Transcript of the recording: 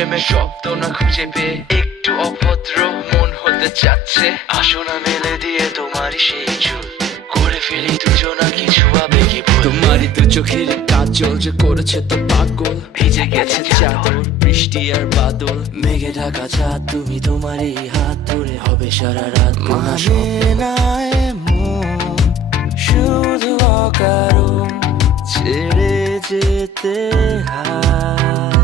প্রেমের শব্দ না খুঁজে পেয়ে একটু অভদ্র মন হতে চাচ্ছে। আসো না মেলে দিয়ে তোমারই সেই চুল, করে ফেলি দুজনা কিছু আবেগী ভুল। তোমারই দু চোখের কাজল যে করেছে তো পাগল, ভিজে গেছে চাদর বৃষ্টি আর বাদল, মেঘে ঢাকা চাঁদ তুমি তোমারই হাত ধরে হবে সারা রাত। মানে না এমন শুধু অকারণ ছেড়ে যেতে হয়।